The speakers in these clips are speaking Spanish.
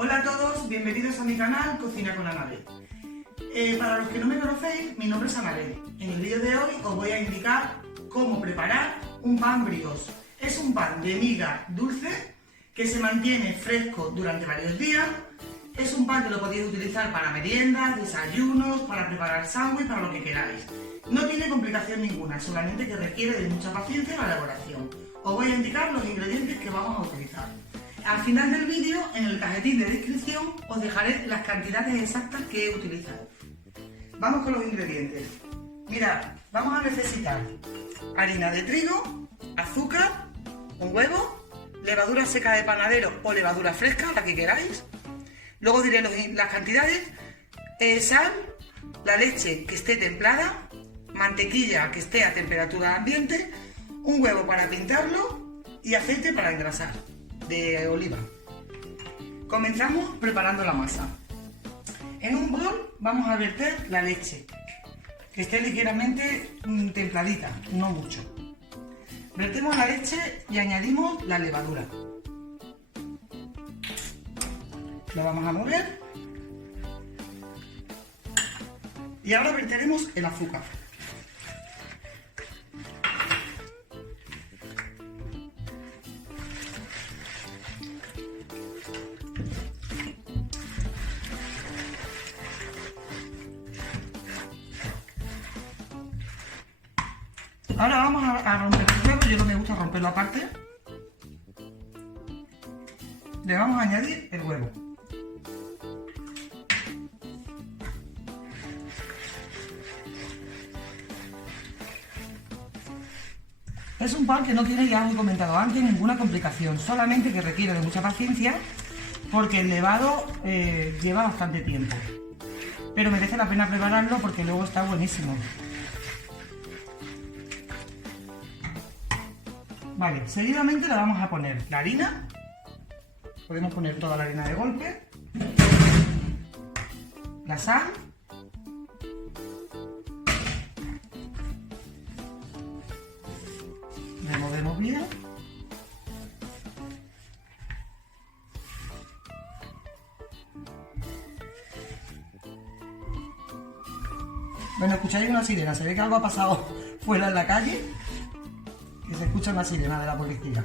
Hola a todos, bienvenidos a mi canal Cocina con Anabel. Para los que no me conocéis, mi nombre es Anabel. En el vídeo de hoy os voy a indicar cómo preparar un pan brioche. Es un pan de miga dulce que se mantiene fresco durante varios días. Es un pan que lo podéis utilizar para meriendas, desayunos, para preparar sándwich, para lo que queráis. No tiene complicación ninguna, solamente que requiere de mucha paciencia en la elaboración. Os voy a indicar los ingredientes que vamos a utilizar. Al final del vídeo, en el cajetín de descripción, os dejaré las cantidades exactas que he utilizado. Vamos con los ingredientes. Mirad, vamos a necesitar harina de trigo, azúcar, un huevo, levadura seca de panadero o levadura fresca, la que queráis. Luego diré las cantidades, sal, la leche que esté templada, mantequilla que esté a temperatura ambiente, un huevo para pintarlo y aceite para engrasar de oliva. Comenzamos preparando la masa. En un bol vamos a verter la leche, que esté ligeramente templadita, no mucho. Vertemos la leche y añadimos la levadura. Lo vamos a mover. Y ahora verteremos el azúcar. Ahora vamos a romper el huevo, yo no me gusta romperlo aparte. Le vamos a añadir el huevo. Es un pan que no tiene, ya os he comentado antes, ninguna complicación, solamente que requiere de mucha paciencia porque el levado lleva bastante tiempo. Pero merece la pena prepararlo porque luego está buenísimo. Vale, seguidamente le vamos a poner la harina. Podemos poner toda la harina de golpe. La sal. Removemos bien. Bueno, escucháis una sirena, se ve que algo ha pasado fuera en la calle. Y se escucha una sirena de la policía.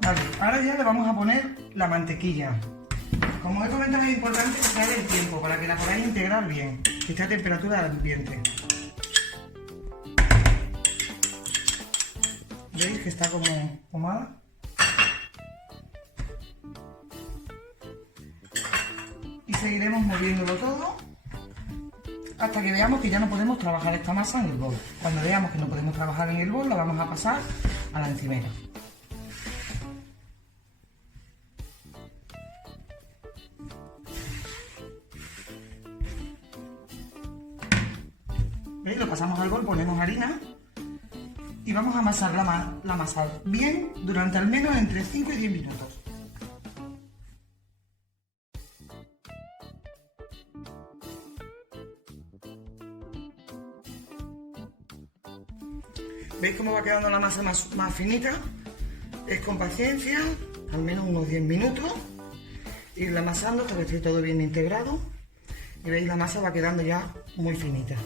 Vale, ahora ya le vamos a poner la mantequilla. Como he comentado, es importante que sea del tiempo para que la podáis integrar bien, que esté a temperatura ambiente. ¿Veis que está como pomada? Y seguiremos moviéndolo todo hasta que veamos que ya no podemos trabajar esta masa en el bol. Cuando veamos que no podemos trabajar en el bol, la vamos a pasar a la encimera. ¿Veis? Lo pasamos al bol, ponemos harina y vamos a amasar la masa bien durante al menos entre 5 y 10 minutos. ¿Veis cómo va quedando la masa más finita? Es con paciencia, al menos unos 10 minutos. Irla amasando hasta que esté todo bien integrado. Y veis, la masa va quedando ya muy finita.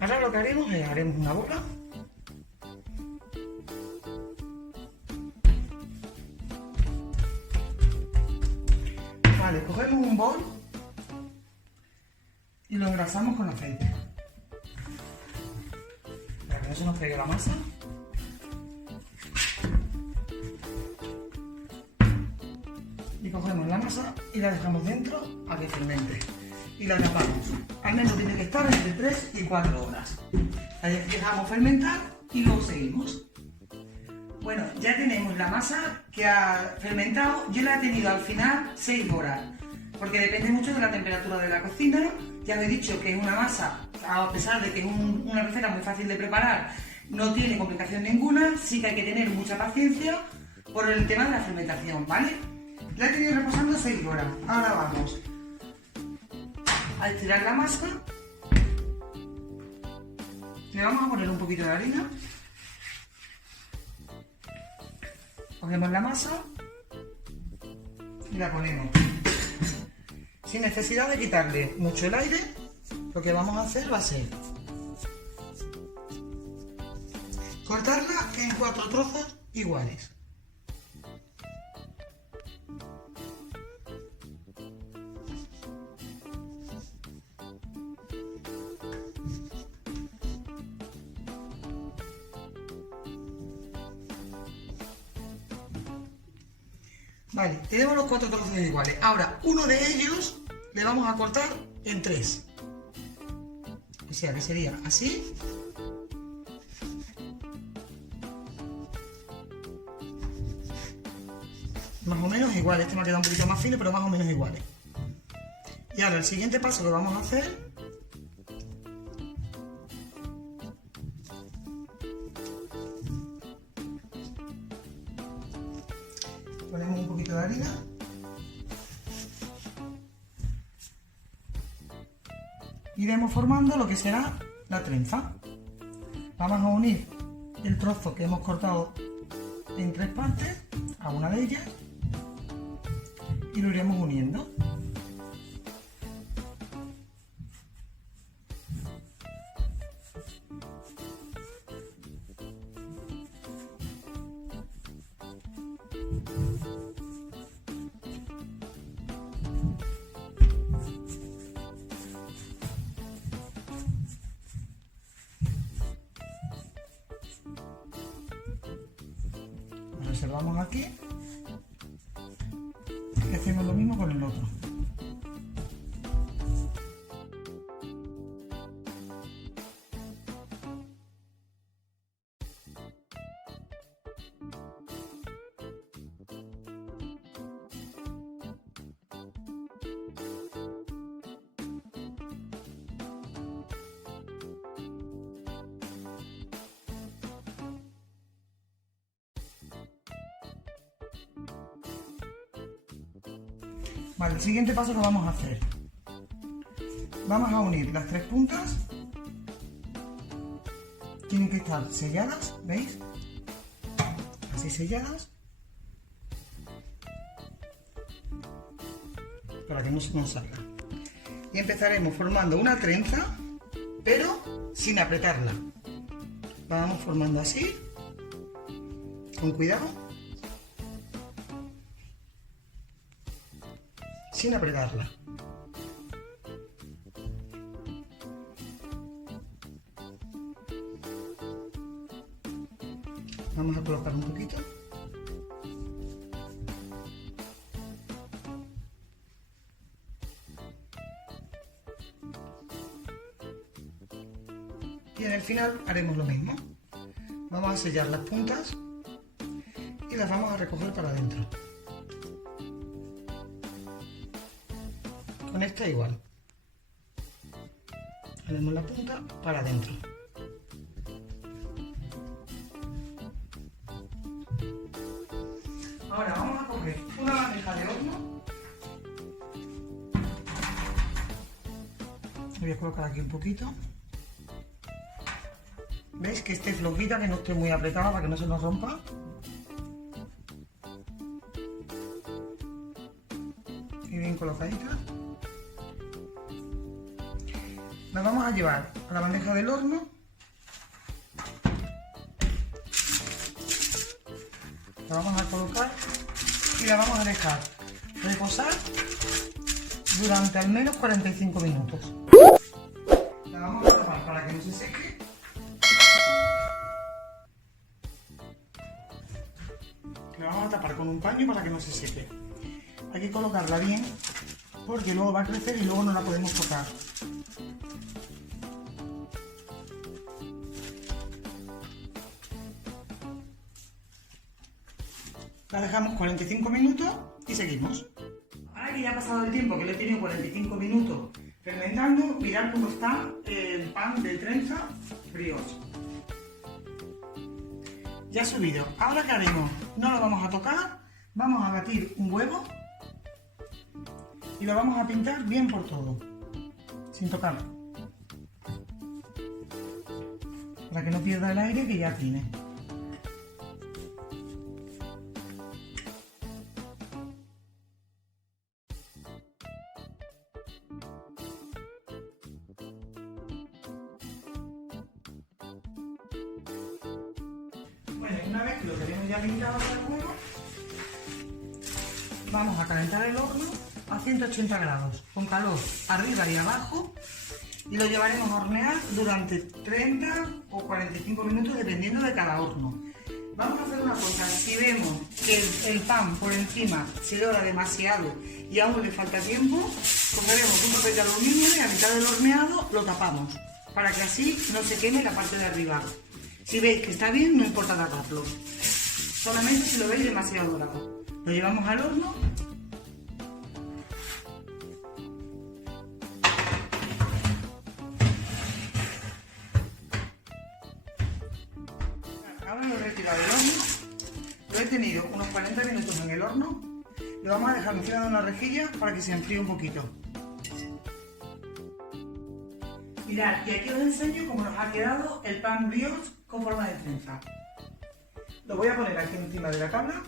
Ahora lo que haremos es, haremos una bola. Vale, cogemos un bol y lo engrasamos con aceite. Para que no se nos pegue la masa. Y cogemos la masa y la dejamos dentro a que fermente. Y la tapamos. Al menos tiene que estar entre 3 y 4 horas. La dejamos fermentar y luego seguimos. Bueno, ya tenemos la masa que ha fermentado. Yo la he tenido al final 6 horas. Porque depende mucho de la temperatura de la cocina. Ya os he dicho que es una masa, a pesar de que es una receta muy fácil de preparar, no tiene complicación ninguna. Sí que hay que tener mucha paciencia por el tema de la fermentación, ¿vale? La he tenido reposando 6 horas. Ahora vamos a estirar la masa. Le vamos a poner un poquito de harina Cogemos la masa y la ponemos. Sin necesidad de quitarle mucho el aire, lo que vamos a hacer va a ser cortarla en 4 trozos iguales. Vale, tenemos los 4 trozos iguales. Ahora, uno de ellos le vamos a cortar en 3. O sea, que sería así. Más o menos igual. Este me ha quedado un poquito más fino, pero más o menos iguales. Y ahora el siguiente paso que vamos a hacer ponemos un poquito de harina y iremos formando lo que será la trenza. Vamos a unir el trozo que hemos cortado en 3 partes a una de ellas y lo iremos uniendo. Lo reservamos aquí y hacemos lo mismo con el otro. Vale, el siguiente paso que vamos a hacer. Vamos a unir las 3 puntas. Tienen que estar selladas, ¿veis? Así selladas. Para que no se nos salga. Y empezaremos formando una trenza, pero sin apretarla. La vamos formando así, con cuidado. Sin apretarla. Vamos a colocar un poquito. Y en el final haremos lo mismo. Vamos a sellar las puntas y las vamos a recoger para adentro. Con esta igual. Haremos la punta para adentro. Ahora vamos a coger una bandeja de horno. Voy a colocar aquí un poquito. ¿Veis? Que esté flojita, que no esté muy apretada para que no se nos rompa. Y bien colocadita. La vamos a llevar a la bandeja del horno. La vamos a colocar y la vamos a dejar reposar durante al menos 45 minutos. La vamos a tapar para que no se seque. La vamos a tapar con un paño para que no se seque. Hay que colocarla bien porque luego va a crecer y luego no la podemos tocar. La dejamos 45 minutos y seguimos. Ahora que ya ha pasado el tiempo, que le he tenido 45 minutos fermentando, mirad cómo está el pan de trenza brioche. Ya ha subido. Ahora ¿qué haremos? No lo vamos a tocar, vamos a batir un huevo y lo vamos a pintar bien por todo, sin tocarlo, para que no pierda el aire que ya tiene. Bueno, una vez que lo tenemos ya pintado el juego, vamos a calentar el horno a 180 grados, con calor arriba y abajo, y lo llevaremos a hornear durante 30 o 45 minutos dependiendo de cada horno. Vamos a hacer una cosa, si vemos que el pan por encima se dora demasiado y aún le falta tiempo, cogeremos un papel de aluminio y a mitad del horneado lo tapamos, para que así no se queme la parte de arriba. Si veis que está bien, no importa taparlo, solamente si lo veis demasiado dorado. Lo llevamos al horno. Ahora lo he retirado del horno, lo he tenido unos 40 minutos en el horno, lo vamos a dejar encima de una rejilla para que se enfríe un poquito. Mirad, y aquí os enseño cómo nos ha quedado el pan brioche con forma de trenza. Lo voy a poner aquí encima de la tabla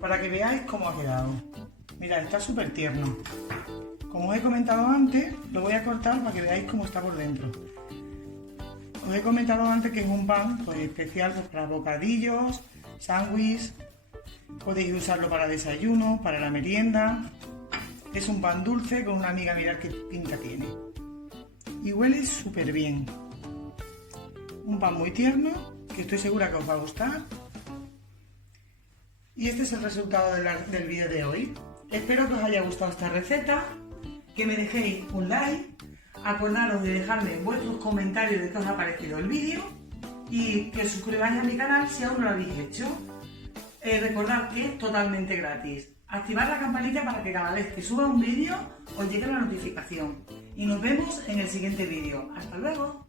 para que veáis cómo ha quedado. Mirad, está súper tierno. Como os he comentado antes, lo voy a cortar para que veáis cómo está por dentro. Os he comentado antes que es un pan pues, especial pues, para bocadillos, sándwiches, podéis usarlo para desayuno, para la merienda. Es un pan dulce con una amiga, mirad qué pinta tiene. Y huele súper bien. Un pan muy tierno, que estoy segura que os va a gustar. Y este es el resultado del vídeo de hoy. Espero que os haya gustado esta receta, que me dejéis un like. Acordaros de dejarme vuestros comentarios de qué os ha parecido el vídeo y que os suscribáis a mi canal si aún no lo habéis hecho. Recordad que es totalmente gratis. Activad la campanita para que cada vez que suba un vídeo os llegue la notificación. Y nos vemos en el siguiente vídeo. ¡Hasta luego!